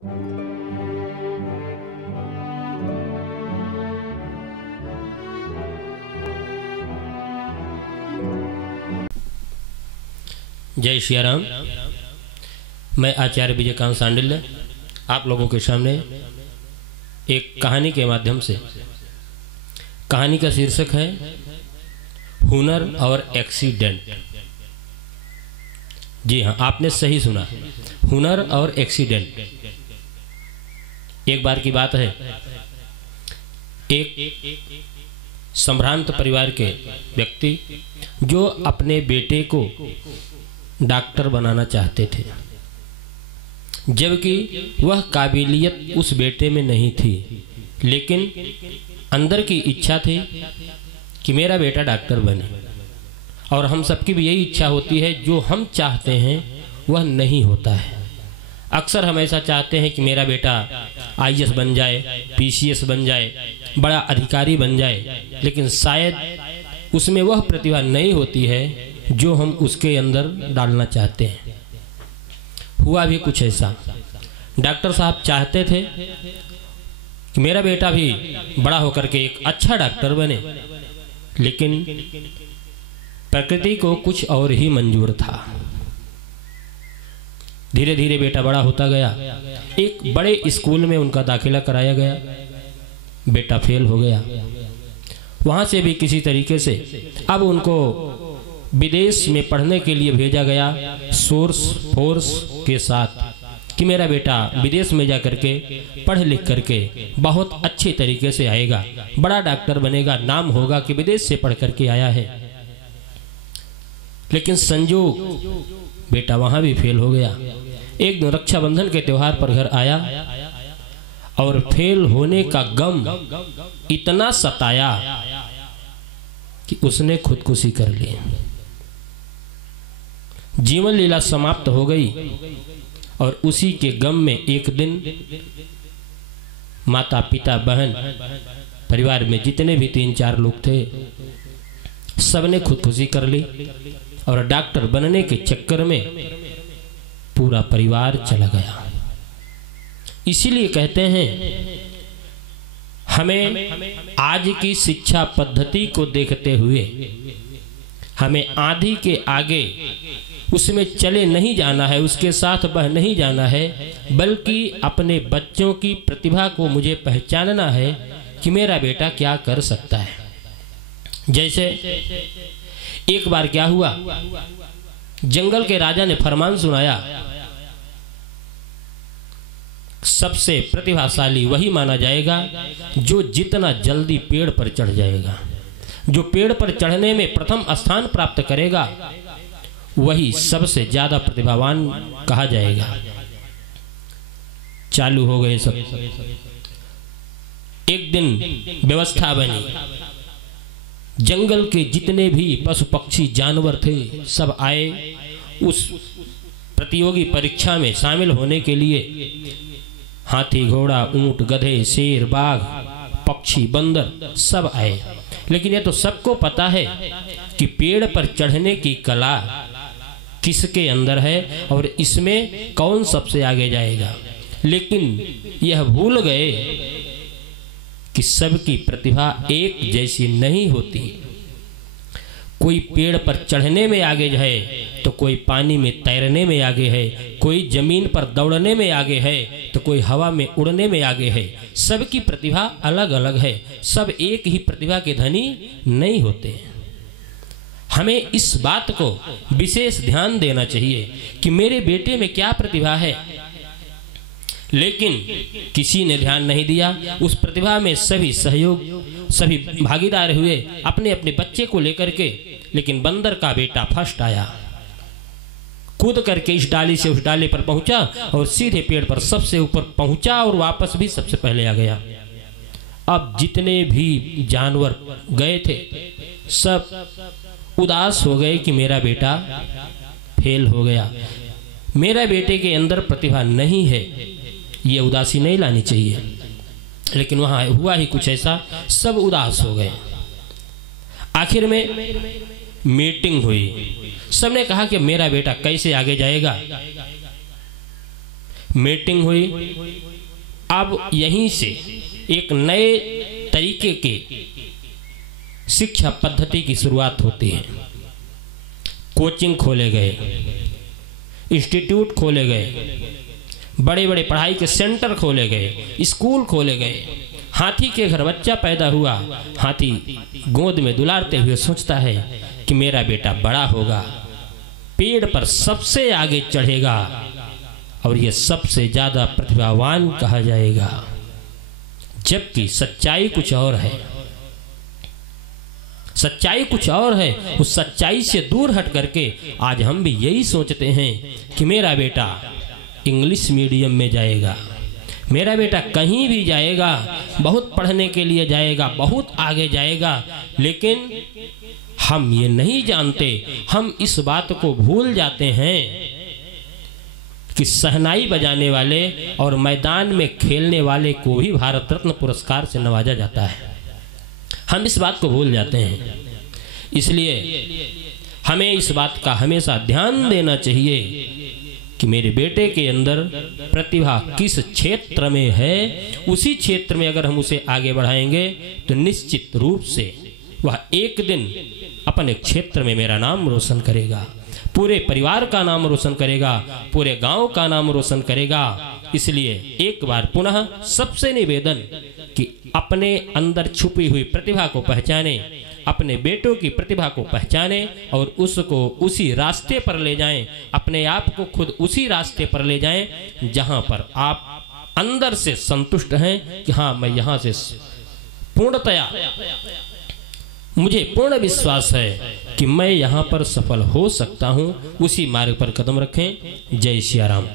जय श्री राम। मैं आचार्य विजयकांत सांडिल्य आप लोगों के सामने एक कहानी के माध्यम से, कहानी का शीर्षक है हुनर और एक्सीडेंट। जी हाँ, आपने सही सुना, हुनर और एक्सीडेंट। एक बार की बात है, एक संभ्रांत परिवार के व्यक्ति जो अपने बेटे को डॉक्टर बनाना चाहते थे, जबकि वह काबिलियत उस बेटे में नहीं थी, लेकिन अंदर की इच्छा थी कि मेरा बेटा डॉक्टर बने। और हम सबकी भी यही इच्छा होती है, जो हम चाहते हैं वह नहीं होता है। अक्सर हम ऐसा चाहते हैं कि मेरा बेटा IAS बन जाए, PCS बन जाए, बड़ा अधिकारी बन जाए, लेकिन शायद उसमें वह प्रतिभा नहीं होती है जो हम उसके अंदर डालना चाहते हैं। हुआ भी कुछ ऐसा। डॉक्टर साहब चाहते थे कि मेरा बेटा भी बड़ा होकर के एक अच्छा डॉक्टर बने, लेकिन प्रकृति को कुछ और ही मंजूर था। धीरे धीरे बेटा बड़ा होता गया। एक बड़े स्कूल में उनका दाखिला कराया गया। बेटा फेल हो गया। वहां से भी किसी तरीके से अब उनको विदेश में पढ़ने के लिए भेजा गया, सोर्स फोर्स के साथ, कि मेरा बेटा विदेश में जा करके पढ़ लिख करके बहुत अच्छे तरीके से आएगा, बड़ा डॉक्टर बनेगा, नाम होगा कि विदेश से पढ़ करके आया है। लेकिन संजोग बेटा वहां भी फेल हो गया। एक दिन रक्षाबंधन के त्योहार पर घर आया और फेल होने का गम इतना सताया कि उसने खुदकुशी कर ली। जीवन लीला समाप्त हो गई। और उसी के गम में एक दिन माता पिता बहन परिवार में जितने भी 3-4 लोग थे, सबने खुदकुशी कर ली। और डॉक्टर बनने के चक्कर में पूरा परिवार चला गया। इसीलिए कहते हैं, हमें आज की शिक्षा पद्धति को देखते हुए हमें आंधी के आगे उसमें चले नहीं जाना है, उसके साथ बह नहीं जाना है, बल्कि अपने बच्चों की प्रतिभा को मुझे पहचानना है कि मेरा बेटा क्या कर सकता है। जैसे एक बार क्या हुआ, जंगल के राजा ने फरमान सुनाया, सबसे प्रतिभाशाली वही माना जाएगा जो जितना जल्दी पेड़ पर चढ़ जाएगा। जो पेड़ पर चढ़ने में प्रथम स्थान प्राप्त करेगा वही सबसे ज्यादा प्रतिभावान कहा जाएगा। चालू हो गए सब। एक दिन व्यवस्था बनी, जंगल के जितने भी पशु पक्षी जानवर थे सब आए उस प्रतियोगी परीक्षा में शामिल होने के लिए। हाथी, घोड़ा, ऊंट, गधे, शेर, बाघ, पक्षी, बंदर सब आए। लेकिन ये तो सबको पता है कि पेड़ पर चढ़ने की कला किसके अंदर है और इसमें कौन सबसे आगे जाएगा। लेकिन यह भूल गए कि सबकी प्रतिभा एक जैसी नहीं होती। कोई पेड़ पर चढ़ने में आगे है तो कोई पानी में तैरने में आगे है, कोई जमीन पर दौड़ने में आगे है तो कोई हवा में उड़ने में आगे है। सबकी प्रतिभा अलग अलग है। सब एक ही प्रतिभा के धनी नहीं होते। हमें इस बात को विशेष ध्यान देना चाहिए कि मेरे बेटे में क्या प्रतिभा है। लेकिन किसी ने ध्यान नहीं दिया। उस प्रतिभा में सभी सहयोग, सभी भागीदार हुए अपने अपने बच्चे को लेकर के। लेकिन बंदर का बेटा फर्स्ट आया, कूद करके इस डाली से उस डाली पर पहुंचा और सीधे पेड़ पर सबसे ऊपर पहुंचा और वापस भी सबसे पहले आ गया। अब जितने भी जानवर गए थे सब उदास हो गए कि मेरा बेटा फेल हो गया, मेरा बेटे के अंदर प्रतिभा नहीं है। ये उदासी नहीं लानी चाहिए। लेकिन वहां हुआ ही कुछ ऐसा, सब उदास हो गए। आखिर में मीटिंग हुई। सबने कहा कि मेरा बेटा कैसे आगे जाएगा। मीटिंग हुई। अब यहीं से एक नए तरीके के शिक्षा पद्धति की शुरुआत होती है। कोचिंग खोले गए, इंस्टीट्यूट खोले गए, बड़े बड़े पढ़ाई के सेंटर खोले गए, स्कूल खोले गए। हाथी के घर बच्चा पैदा हुआ, हाथी गोद में दुलारते हुए सोचता है कि मेरा बेटा बड़ा होगा, पेड़ पर सबसे आगे चढ़ेगा और यह सबसे ज्यादा प्रतिभावान कहा जाएगा। जबकि सच्चाई कुछ और है, सच्चाई कुछ और है। उस सच्चाई से दूर हट करके आज हम भी यही सोचते हैं कि मेरा बेटा इंग्लिश मीडियम में जाएगा, मेरा बेटा कहीं भी जाएगा, बहुत पढ़ने के लिए जाएगा, बहुत आगे जाएगा। लेकिन हम ये नहीं जानते, हम इस बात को भूल जाते हैं कि शहनाई बजाने वाले और मैदान में खेलने वाले को भी भारत रत्न पुरस्कार से नवाजा जाता है। हम इस बात को भूल जाते हैं। इसलिए हमें इस बात का हमेशा ध्यान देना चाहिए कि मेरे बेटे के अंदर प्रतिभा किस क्षेत्र में है, उसी क्षेत्र में अगर हम उसे आगे बढ़ाएंगे तो निश्चित रूप से वह एक दिन अपने क्षेत्र में मेरा नाम रोशन करेगा, पूरे परिवार का नाम रोशन करेगा, पूरे गांव का नाम रोशन करेगा। इसलिए एक बार पुनः सबसे निवेदन कि अपने अंदर छुपी हुई प्रतिभा को पहचाने, अपने बेटों की प्रतिभा को पहचाने और उसको उसी रास्ते पर ले जाएं, अपने आप को खुद उसी रास्ते पर ले जाएं जहां पर आप अंदर से संतुष्ट हैं कि हाँ, मैं यहां से पूर्णतया मुझे पूर्ण विश्वास है कि मैं यहाँ पर सफल हो सकता हूँ। उसी मार्ग पर कदम रखें। जय सिया राम।